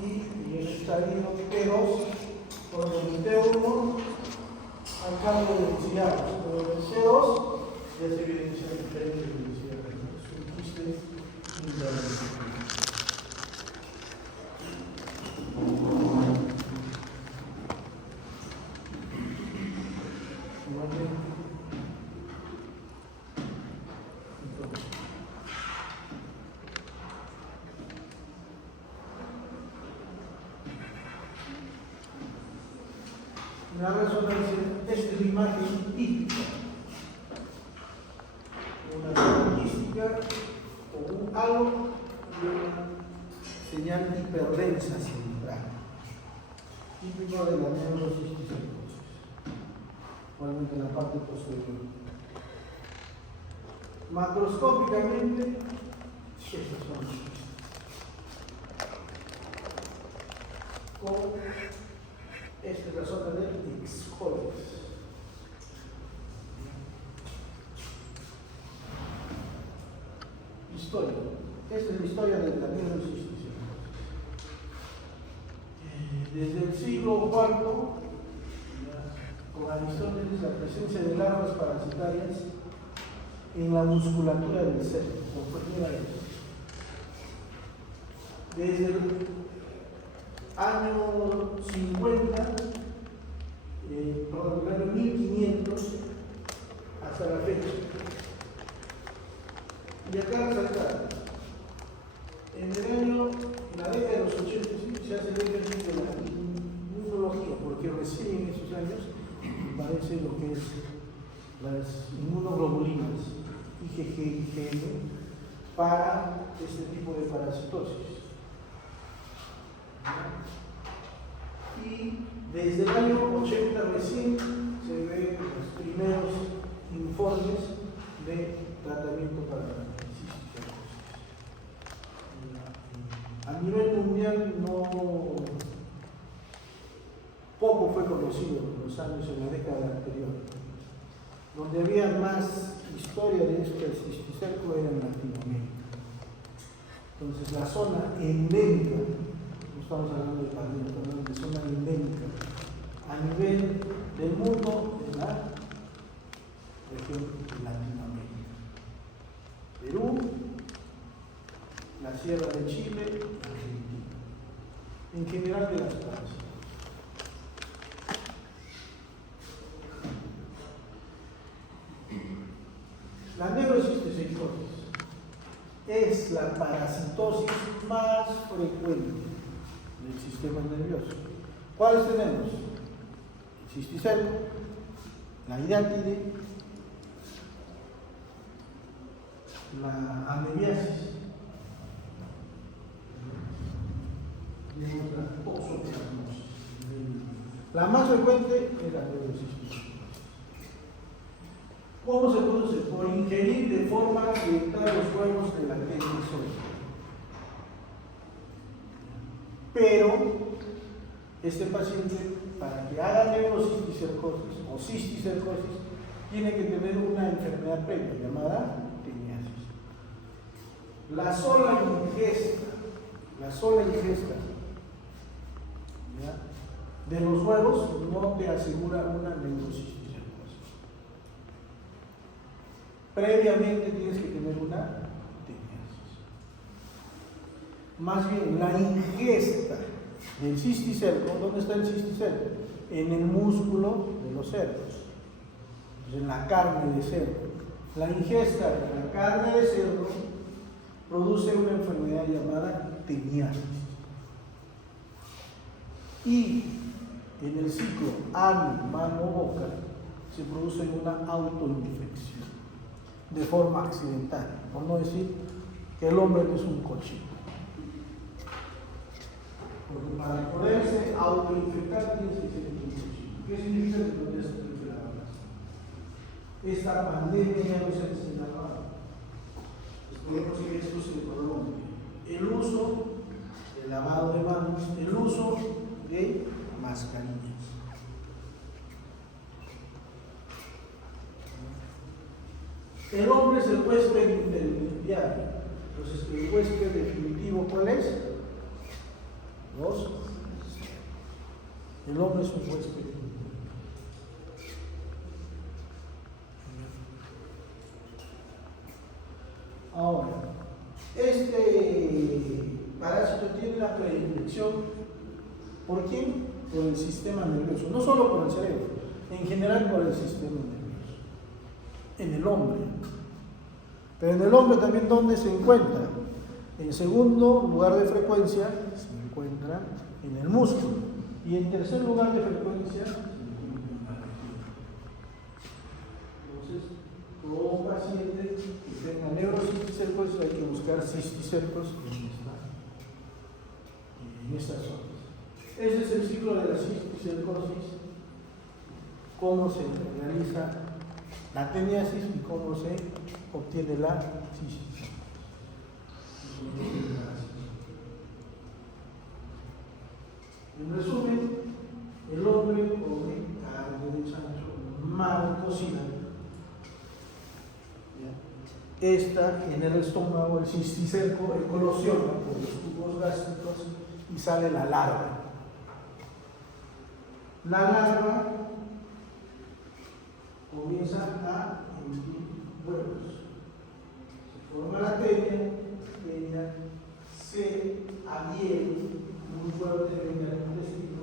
y el estadio T2 con el T1 al cambio de densidad, pero en el C2 ya se evidencia diferente densidad, es un quiste interno. Una resonancia, esta es la imagen típica. Una característica o un halo de una señal hiperdensa central, típico de la neurocisticercosis, igualmente en la parte posterior. Macroscópicamente, estas son las cosas. Esta es la zona del X-Codes. Historia. Esta es la historia de la neurocisticercosis. Desde el siglo IV, con Aristóteles, la presencia de larvas parasitarias en la musculatura del cerebro, por primera vez. Desde el año 50, perdón, el año 1500 hasta la fecha. Y acá saltar. En la década de los 80 se hace el énfasis de la inmunología, porque recién en esos años aparece lo que es las inmunoglobulinas, IgG y IgM, para este tipo de parasitosis. Y desde el año 80 recién se ven los primeros informes de tratamiento para la cisticercosis. A nivel mundial poco fue conocido en los años, en la década anterior. Donde había más historia de este cisticerco era en Latinoamérica. Entonces la zona endémica, no estamos hablando de pandemia, estamos hablando de zona endémica, a nivel del mundo, en la región de Latinoamérica. Perú, la Sierra de Chile, Argentina. En general de las partes. La neurocisticercosis es la parasitosis más frecuente del sistema nervioso. ¿Cuáles tenemos? El cisticerco, la hidátide, la amebiasis y la toxoplasmosis. La más frecuente es la neurocisticercosis. ¿Cómo se produce? Por ingerir de forma directa los huevos de la tenisoide. Pero este paciente, para que haga neurocisticercosis o cisticercosis, tiene que tener una enfermedad previa llamada teniasis. La sola ingesta ¿ya? de los huevos no te asegura una neurocisticercosis. Previamente tienes que tener una teniasis. Más bien, la ingesta del cisticerco, ¿dónde está el cisticerco? En el músculo de los cerdos, en la carne de cerdo. La ingesta de la carne de cerdo produce una enfermedad llamada teniasis. Y en el ciclo ano, mano, boca se produce una autoinfección de forma accidental, por no decir que el hombre no es un cochino. Porque para poderse autoinfectar tienes que ser un cochino. ¿Qué significa que no te has infectado más? Esta pandemia ya nos ha enseñado. Esperemos que esto se prolongue. El uso del lavado de manos, el uso de mascarillas. El hombre es el huésped intermediario. Entonces, el huésped definitivo, ¿cuál es? 2. El hombre es un huésped. Ahora, este parásito tiene la predilección, ¿por quién? Por el sistema nervioso, no solo por el cerebro, en general por el sistema nervioso, en el hombre. Pero en el hombre también, ¿dónde se encuentra? En segundo lugar de frecuencia se encuentra en el músculo, y en tercer lugar de frecuencia se encuentra en la retina. Entonces, todo paciente que tenga neurocisticercos hay que buscar cisticercos en estas zonas. Ese es el ciclo de la cisticercosis, cómo se realiza la teniasis y cómo se obtiene la cisticercosis. En resumen, el hombre come carne de chancho mal cocida. Esta en el estómago, el cisticerco, eclosiona por los tubos gástricos y sale la larva. La larva comienza a emitir huevos. Se forma la tenia se adhiere muy fuertemente al intestino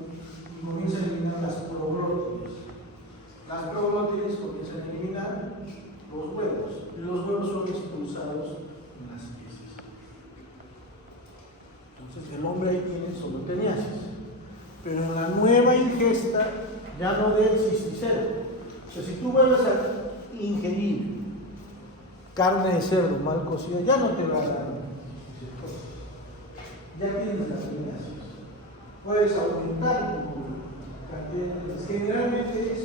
y comienza a eliminar las proglótides. Las proglótides comienzan a eliminar los huevos, y los huevos son expulsados en las heces. Entonces el hombre ahí tiene solo teniasis, pero en la nueva ingesta ya no del cisticerco. O sea, si tú vuelves a ingerir carne de cerdo mal cocida, ya no te va a dar cisticercosis, ya tienes la teniasis. Puedes aumentar tu cantidad de teniasis. Generalmente es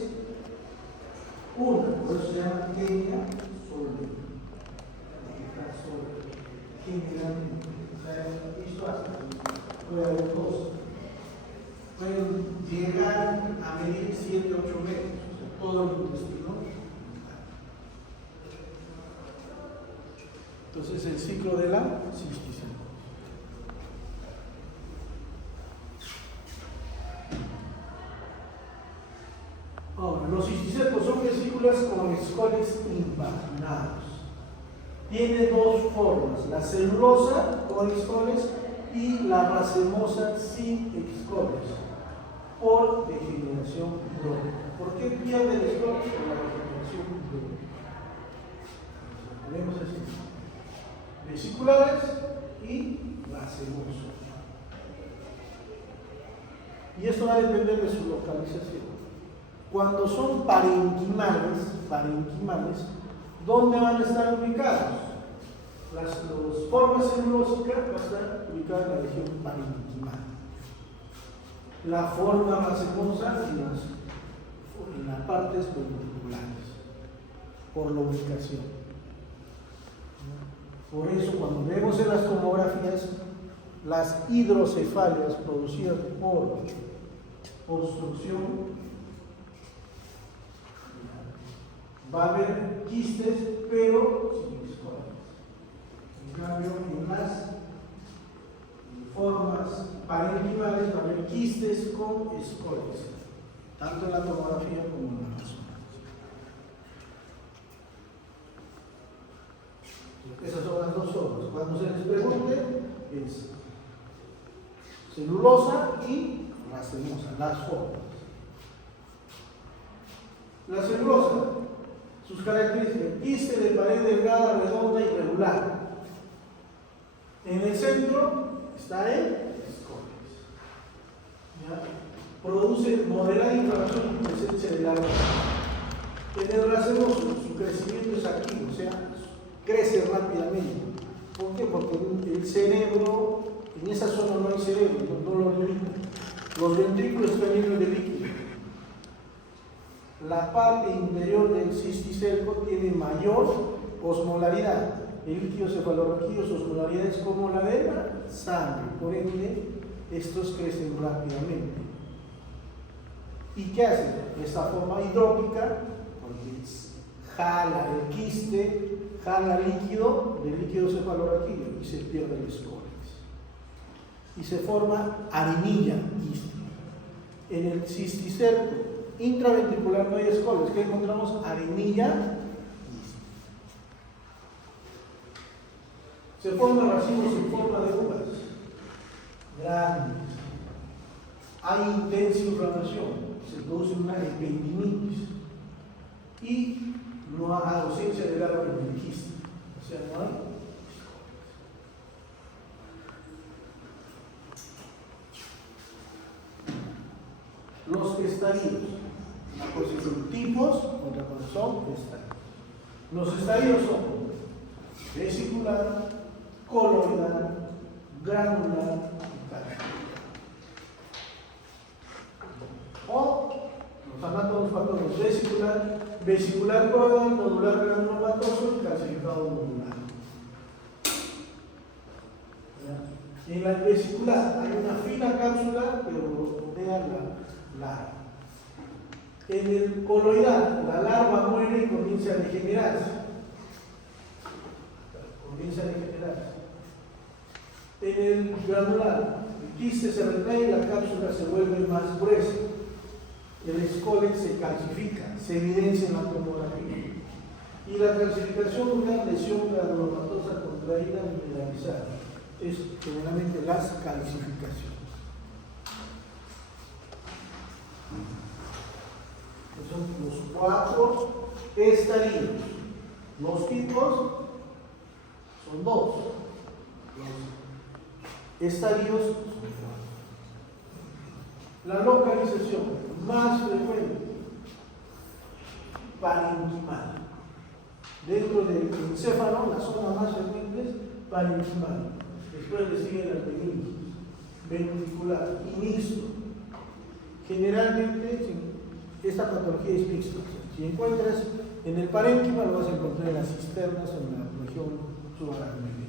una, por eso se llama tenia solvente. Generalmente, o sea, esto hasta puede haber dos. Pueden llegar a medir 7 u 8 metros, o sea, todo el intestino. Entonces, el ciclo de la cisticercosis. Ahora, los cisticercos son vesículas con escoles impaginados. Tiene dos formas, la celulosa con escoles y la racemosa sin escoles, por degeneración hidrógena. ¿Por qué pierde el escoles? Por la degeneración hidrógena. Tenemos así: vesiculares y racemosos. Y esto va a depender de su localización. Cuando son parenquimales, ¿dónde van a estar ubicados? Las formas celulósicas van a estar ubicadas en la región parenquimal. La forma racemosa en las partes ventriculares, por la ubicación. Por eso, cuando vemos en las tomografías, las hidrocefalias producidas por obstrucción, va a haber quistes, pero sin escoles. En cambio, en las formas parenquimales va a haber quistes con escoles, tanto en la tomografía como en la resonancia. Esas son las dos formas. Cuando se les pregunte, es celulosa y racemosa, las formas. La celulosa, sus características: quiste de pared delgada, redonda y regular. En el centro está el escoles. Produce moderada inflamación y presencia de larva. En el racemoso, su crecimiento es activo, o sea, crece rápidamente. ¿Por qué? Porque el cerebro, en esa zona no hay cerebro, no lo limita. Los ventrículos están llenos de líquido. La parte interior del cisticerco tiene mayor osmolaridad. El líquido cefalorraquídeo, su osmolaridad es como la de la sangre, por ende, estos crecen rápidamente. ¿Y qué hacen? Esta forma hidrópica, porque jala el quiste, jala líquido del líquido cefalorraquídeo y se pierde el escoles. y se forma arenilla quística. En el cisticerco intraventricular no hay escoles, que encontramos arenilla quística. Se forman racimos en forma de uvas grandes. Hay intensa inflamación, se produce una ependimitis y no hay ausencia del árbol quística, o sea, no hay. Los estadios, una cosa son tipos, otra cosa son estadios. Los estadios son vesicular, coloidal, granular y calcium. O los anatomos vesicular coloidal, nodular granulomatoso y calcificado nodular. En la vesicular hay una fina cápsula, pero rodea la larva. En el coloidal, la larva muere y comienza a degenerarse. En el granular, el quiste se retrae y la cápsula se vuelve más gruesa. El escólex se calcifica, se evidencia en la tomografía. Y la calcificación de una lesión granulomatosa contraída mineralizada es generalmente las calcificaciones. Son los 4 estadios. Los tipos son 2. Los estadios son 4. La localización más frecuente, parenquimal. Dentro del encéfalo, la zona más frecuente es parenquimal. Después le siguen las meninges, ventricular y mixto. Generalmente, esta patología es mixta. Si encuentras en el parénquima, lo vas a encontrar en las cisternas o en la región subaracnoidea.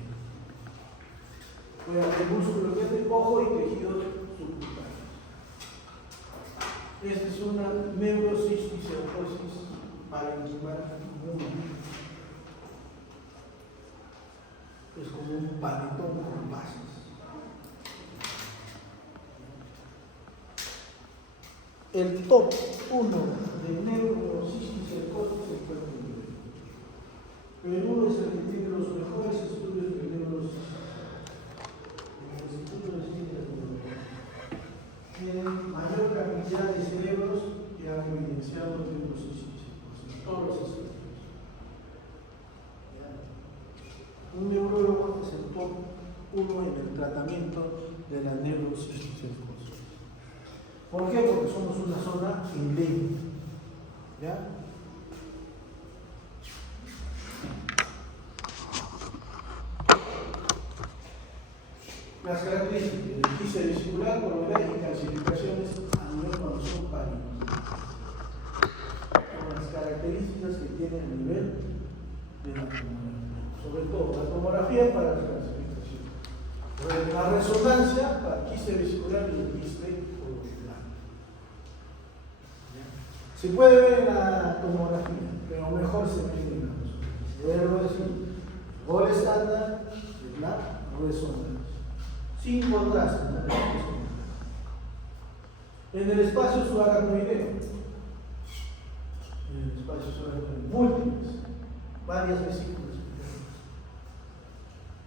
El músculo de ojo y tejidos subcutáneos. Esta es una neurocisticercosis parenquimal. Es como un panetón con pasas. El top 1 de neurocisticercosis se encuentra en Perú. Perú es el que tiene los mejores estudios de neurocisticercosis. En el Instituto de Ciencias Neurológicas. Tienen mayor cantidad de cerebros que han evidenciado neurocisticercosis. Todos los estudios. Un neurólogo es el top 1 en el tratamiento de la neurocisticercosis. ¿Por qué? Porque somos una zona endémica. ¿Ya? Las características del quiste vesicular, coloidal y calcificaciones a nivel cuando son pálidos. Son las características que tienen a nivel de la tomografía. Sobre todo la tomografía para las calcificaciones. La resonancia para el quiste vesicular y el quiste coloidal. Se puede ver en la tomografía, pero mejor se ve en la resonancia. Debo decir, gol estándar es la resonancia. Sin contraste, ¿no? En el espacio subaracnoideo, múltiples, varias vesículas,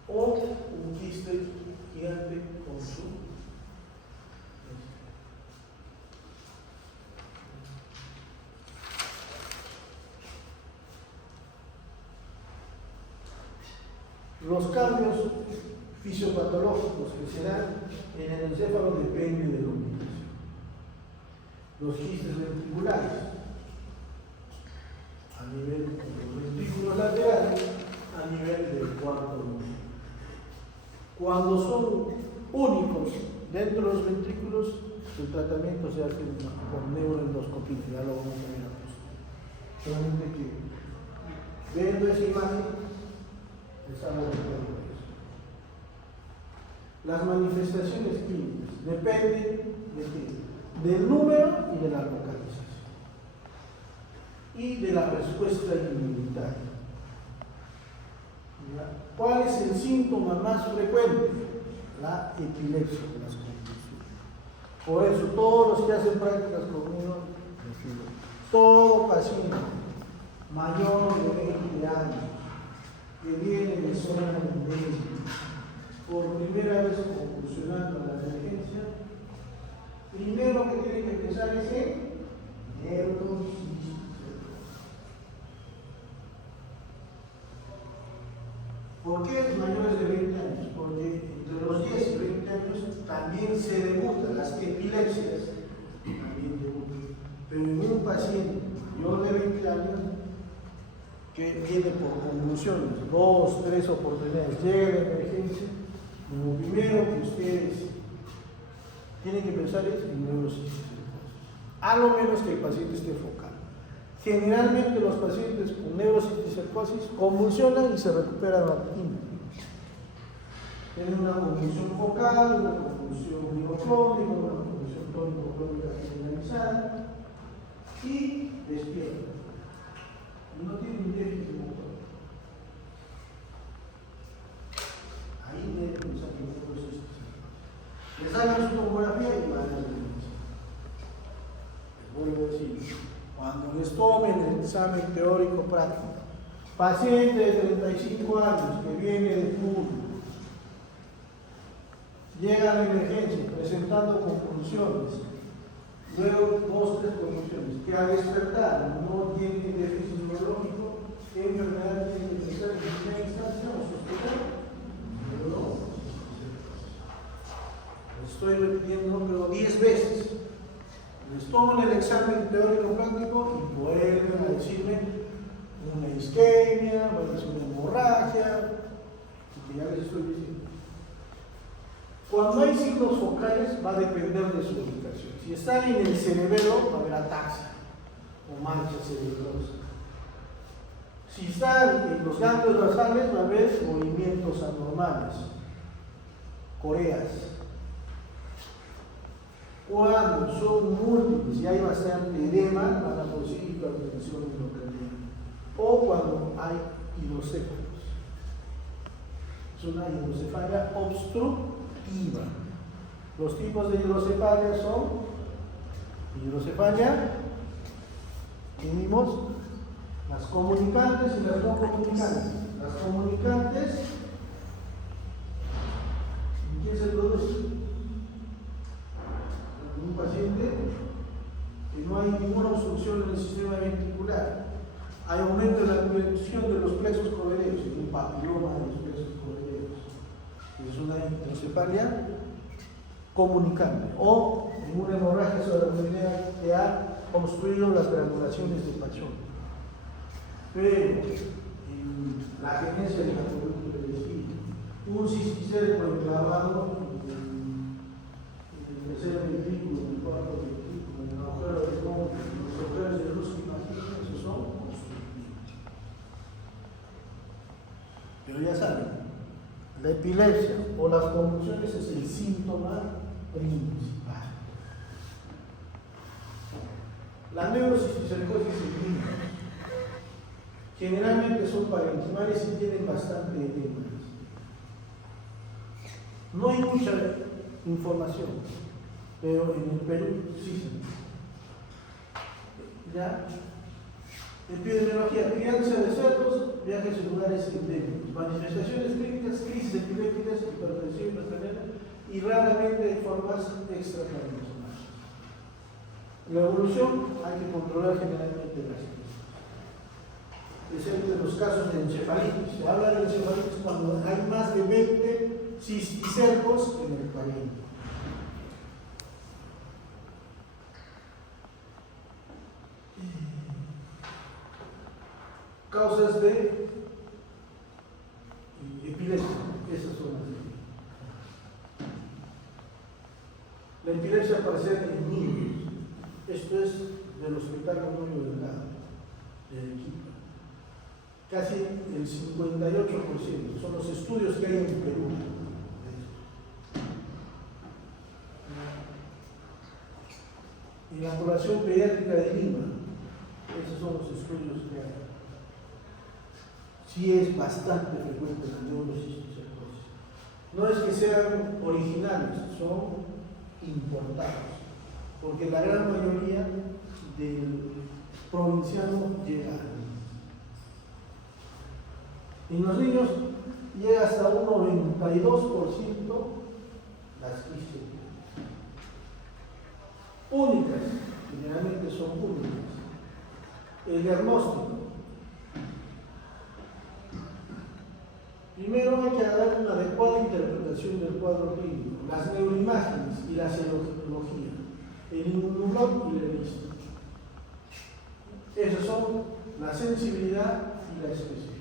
o un quiste gigante con su los cambios fisiopatológicos que se dan en el encéfalo dependen de la ubicación. Los quistes ventriculares a nivel de los ventrículos laterales, a nivel del cuarto lóbulo. Cuando son únicos dentro de los ventrículos, el tratamiento se hace con neuroendoscopía, ya lo vamos a ver a posteriori. Solamente que viendo esa imagen, les hago recuerdo de eso. Las manifestaciones clínicas dependen del número y de la localización y de la respuesta inmunitaria. ¿Cuál es el síntoma más frecuente? la epilepsia de las convulsiones. Por eso, todos los que hacen prácticas conmigo, todo paciente mayor de 20 años que viene de zona endémica, por primera vez convulsionando la emergencia, primero que tiene que pensar es en neurocisticercosis. ¿Por qué es mayores de 20 años? Porque entre los 10 y 20 años también se debutan las epilepsias, también debutan. Pero en un paciente mayor de 20 años que viene por convulsiones, 2, 3 oportunidades, llega a la emergencia, lo primero que ustedes tienen que pensar es en neurocisticercosis, a lo menos que el paciente esté focal. Generalmente los pacientes con neurocisticercosis convulsionan y se recuperan rápidamente. Tienen una convulsión focal, una convulsión microclónica, una convulsión tónico-clónica generalizada y despiertan. Y no tienen déficit motor. Ahí deben pensar en neurocisticercosis. Les hagan su tomografía y van a ver. Les vuelvo a decir. Cuando les tomen el examen teórico práctico, paciente de 35 años que viene de público, llega a la emergencia presentando convulsiones, luego 2, 3 convulsiones, que al despertar no tiene déficit neurológico, ¿qué enfermedad tiene que pensar en primera instancia o sospechar? Lo estoy repitiendo, pero 10 veces. Les toman el examen teórico práctico y vuelven a decirme una isquemia, vuelven a decir una hemorragia, que ya les estoy diciendo. Cuando hay signos focales va a depender de su ubicación. Si están en el cerebelo va a haber ataxia o mancha cerebrosa. Si están en los ganglios basales va a haber movimientos anormales, coreas. Cuando son múltiples y hay bastante edema, van a producir hipertensión endocardíaca. O cuando hay hidrocéfalos. Es una hidrocefalia obstructiva. Los tipos de hidrocefalia son hidrocefalia, tenemos las comunicantes y las no comunicantes. Las comunicantes, ¿quién se produce? Un paciente que no hay ninguna obstrucción en el sistema ventricular, hay aumento de la presión de los plexos coronarios, un papiloma de los plexos coronarios, es una hidrocefalia comunicante, o en una hemorragia subaracnoidea que ha obstruido las granulaciones de Pachón. Pero en la genesia de la columna de decir, un cisticerco enclavado en el tercer ventrículo, en el cuarto ventrículo, en el agujero de Cóndor, en los agujeros de luz que imaginan, esos son obstructivos. Pero ya saben, la epilepsia o las convulsiones es el síntoma principal. La neurocisticercosis en niños generalmente son parenquimales y tienen bastante edema. No hay mucha información, pero en el Perú sí. ¿Ya? Epidemiología, crianza de cerdos, viajes en lugares endémicos, manifestaciones clínicas, crisis epilépticas, hipertensión hipertensiva y raramente de formas extracardiovasculares. La evolución hay que controlar generalmente las cosas. Excepto en los casos de encefalitis. Se habla de encefalitis cuando hay más de 20 cisticercos en el pariente. Causas de epilepsia, esas son las epilepsias. La epilepsia aparece en niños. Esto es del Hospital Antonio Delgado, de Arequipa. Casi el 58% son los estudios que hay en Perú. En la población pediátrica de Lima, esos son los estudios que hay. Sí es bastante frecuente la neurocisticercosis. no es que sean originales, son importados, porque la gran mayoría del provinciano llega a en los niños llega hasta un 92% las quistes únicas, generalmente son únicas. El diagnóstico. Primero hay que dar una adecuada interpretación del cuadro clínico, las neuroimágenes y la serología, el inmunoglóbulo y la lista. Esas son la sensibilidad y la especificidad.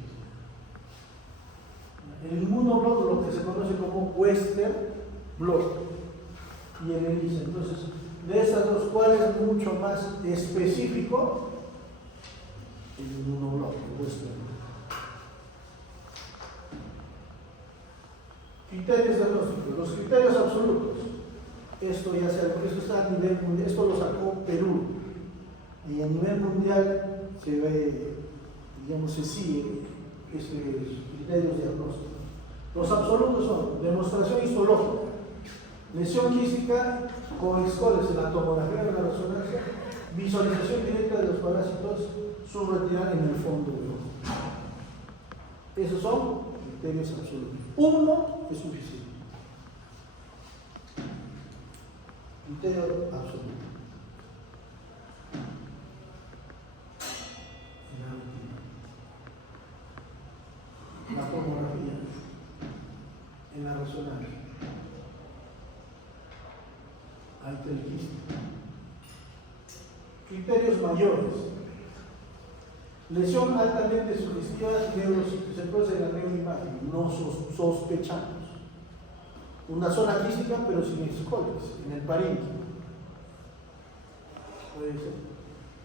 El inmunoglóbulo, lo que se conoce como Western blot, y el ELISA. Entonces, de estas dos, ¿cuál es mucho más específico? El inmunoglóbulo, Western blot. Criterios diagnósticos, los criterios absolutos. Esto ya sea, esto está a nivel mundial, esto lo sacó Perú. Y a nivel mundial se ve, digamos, se sigue estos criterios diagnósticos. Los absolutos son demostración histológica, lesión quística con scores en la tomografía de la resonancia, visualización directa de los parásitos subretinal en el fondo del ojo. Esos son criterios absolutos. Uno es suficiente. Criterio absoluto. La tomografía en la resonancia. Ahí está el quiste. Criterios mayores. Lesión altamente sugestiva, se produce en la neuroimagen, no sospechamos. Una zona quística, pero sin escoltes, en el parénquima. Puede ser.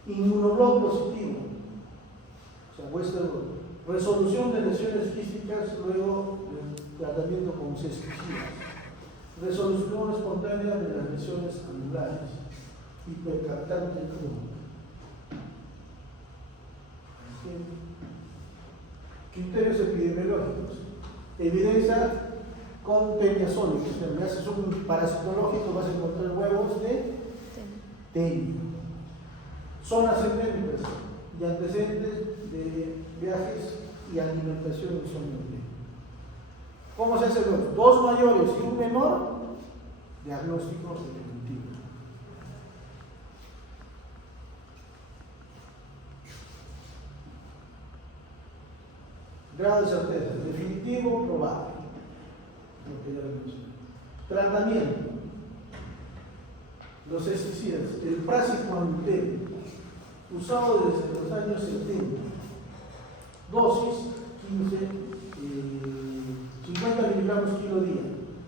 Inmunoglóbulo positivo, o sea, Western blot. Resolución de lesiones quísticas luego del tratamiento con cespicidas. Resolución espontánea de las lesiones anulares. Hipercaptante crudo. Criterios epidemiológicos. Evidencia con teniasólica. O sea, me haces un parasitológico, vas a encontrar huevos de tenio. Zonas endémicas y antecedentes de viajes y alimentación en zona endémica. ¿Cómo se hace? Dos mayores y un menor, diagnóstico definitivo. Grado de certeza, definitivo, probable. Lo que ya lo mencioné. Tratamiento. Los pesticidas, el praziquantel, usado desde los años 70. Dosis 50 miligramos kilo día.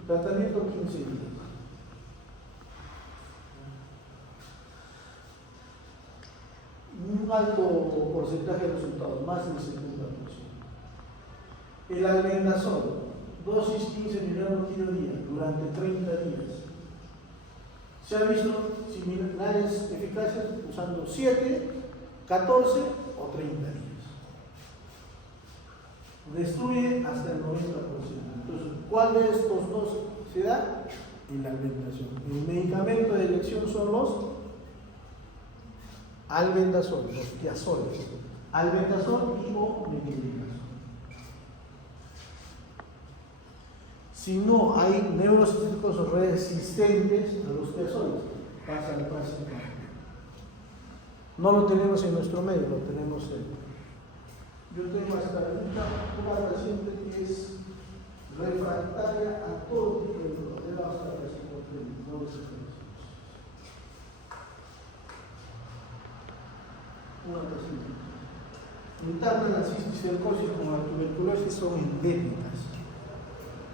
Tratamiento 15 días. Un alto porcentaje de resultados, más del 70%. El albendazol, dosis 15 miligramos kilo día durante 30 días. Se ha visto similares eficacias usando 7, 14 o 30 días. Destruye hasta el 90%. Entonces, ¿cuál de estos dos se da? En la alimentación. El medicamento de elección son los albendazol, los tiazoles. Albendazol y o metronidazol. Si no hay neurocíticos resistentes a los tiazoles, pasa al praziquantel. No lo tenemos en nuestro medio, lo tenemos en. Yo tengo hasta ahorita una paciente que es refractaria a todo tipo de problemas hasta no una paciente. Tanto la cistis cercosis como la tuberculosis son endémicas.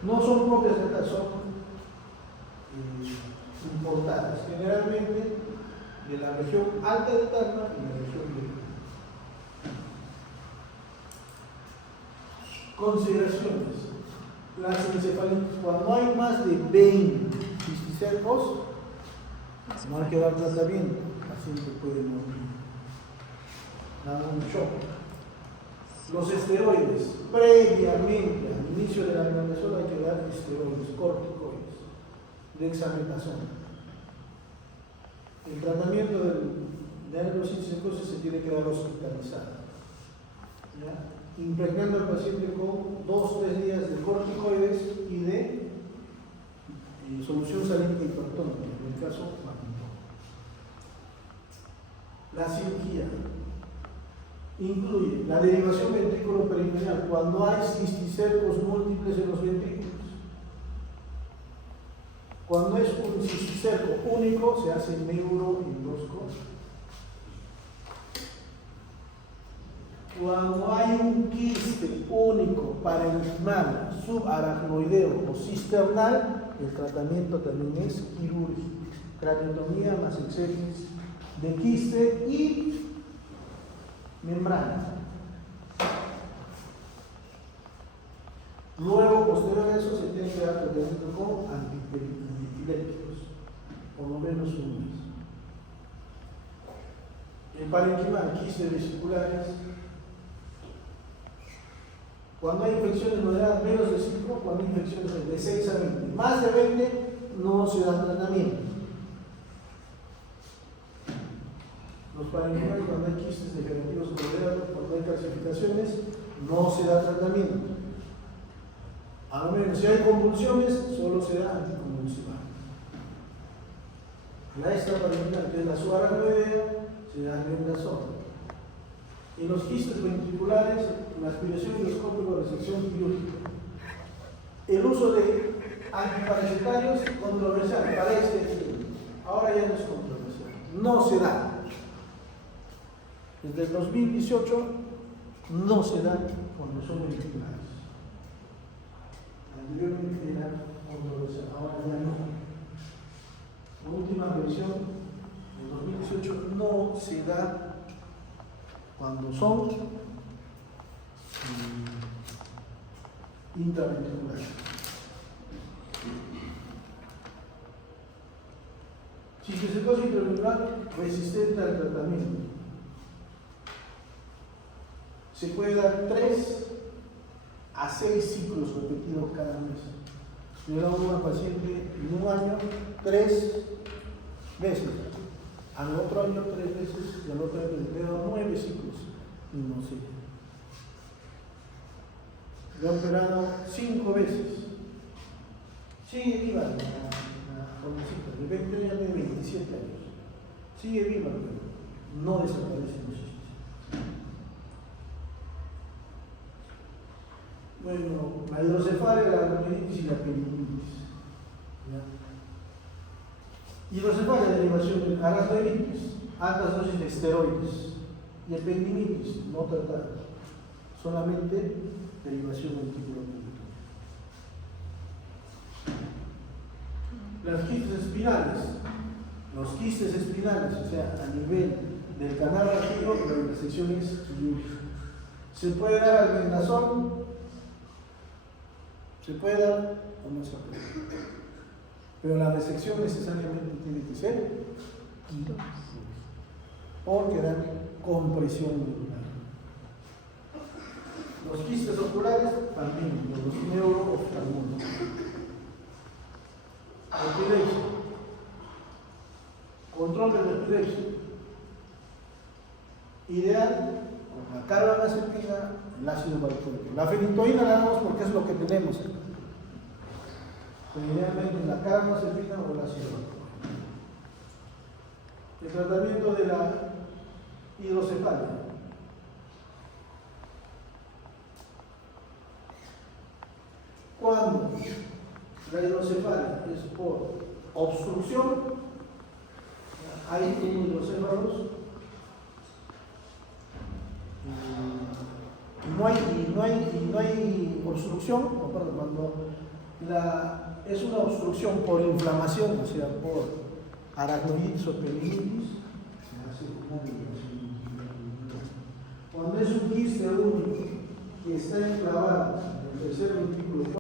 No son propias de acá, son importadas, generalmente de la región alta de Tacna y la región de. Consideraciones. Las encefalitis, cuando hay más de 20 cisticercos, no hay que dar tratamiento, el paciente puede morir. Da un shock. Los esteroides, previamente al inicio de la alimentación hay que dar esteroides, corticoides, dexametasona. El tratamiento de aerositis psicosis se tiene que dar hospitalizado, ¿ya? Impregnando al paciente con 2 o 3 días de corticoides y de solución salínica hipertónica, en el caso magnético. La cirugía incluye la derivación ventrículo-peritoneal cuando hay cisticercos múltiples en los ventrículos. Cuando es un cisticerco único, se hace neuroendoscopia. Cuando hay un quiste único parenquimal, subaracnoideo o cisternal, el tratamiento también es quirúrgico. Craniotomía, mastectomía de quiste y membrana. Luego, posterior a eso, se tiene que dar tratamiento con antiepilépticos, por lo menos un mes. El parenquimal, quistes vesiculares. Cuando hay infecciones moderadas, menos de 5, cuando hay infecciones de 6 a 20. Más de 20 no se da tratamiento. Los parenquimales, cuando hay quistes degenerativos moderados, cuando hay calcificaciones, no se da tratamiento. A lo menos si hay convulsiones, solo se da anticonvulsiva. La extraparenquimal, que es la subaracnoidea, se da albendazol. En los quistes ventriculares, la aspiración endoscópica o resección quirúrgica. El uso de antiparasitarios controversial para este fin. Ahora ya no es controversial. No se da. Desde el 2018 no se da cuando son ventriculares. Anteriormente era controversial, ahora ya no. La última versión, en 2018, no se da cuando son intraventriculares. Cisticercosis intraventricular resistente al tratamiento. Se puede dar 3 a 6 ciclos repetidos cada mes. Yo le hago a un paciente en un año 3 veces. Al otro año 3 veces y al otro año le doy 9 ciclos y no sé. Le he operado 5 veces. Sigue viva la jovencita, de 20 años de 27 años. Sigue viva, pero no desaparece los cistos. Bueno, la hidrocefalia, la aracnoiditis y la peritonitis. Hidrocefalia, derivación de aracnoiditis, altas dosis de esteroides y ependinitis, no tratada, solamente derivación ventricular-peritoneal. Las quistes espinales, los quistes espinales, o sea, a nivel del canal raquídeo, la resección es quirúrgica. Se puede dar albendazol, se puede dar o no se puede. Pero la resección necesariamente tiene que ser quirúrgica, porque dan compresión neuronal. Los quistes oculares también, los neurooftalmólogos. Epilepsia. Control de la epilepsia. Ideal, con la carbamazepina, el ácido valproico. La fenitoína la damos porque es lo que tenemos. Pero idealmente la carbamazepina o el ácido valproico. El tratamiento de la hidrocefalia. Cuando la hidrocefalia es por obstrucción, hay hidrocéfalos y no hay obstrucción, no, perdón, cuando es una obstrucción por inflamación, o sea, por aracnoiditis o peritonitis, se hace una derivación. Cuando es un quiste único que está enclavado en el tercer ventrículo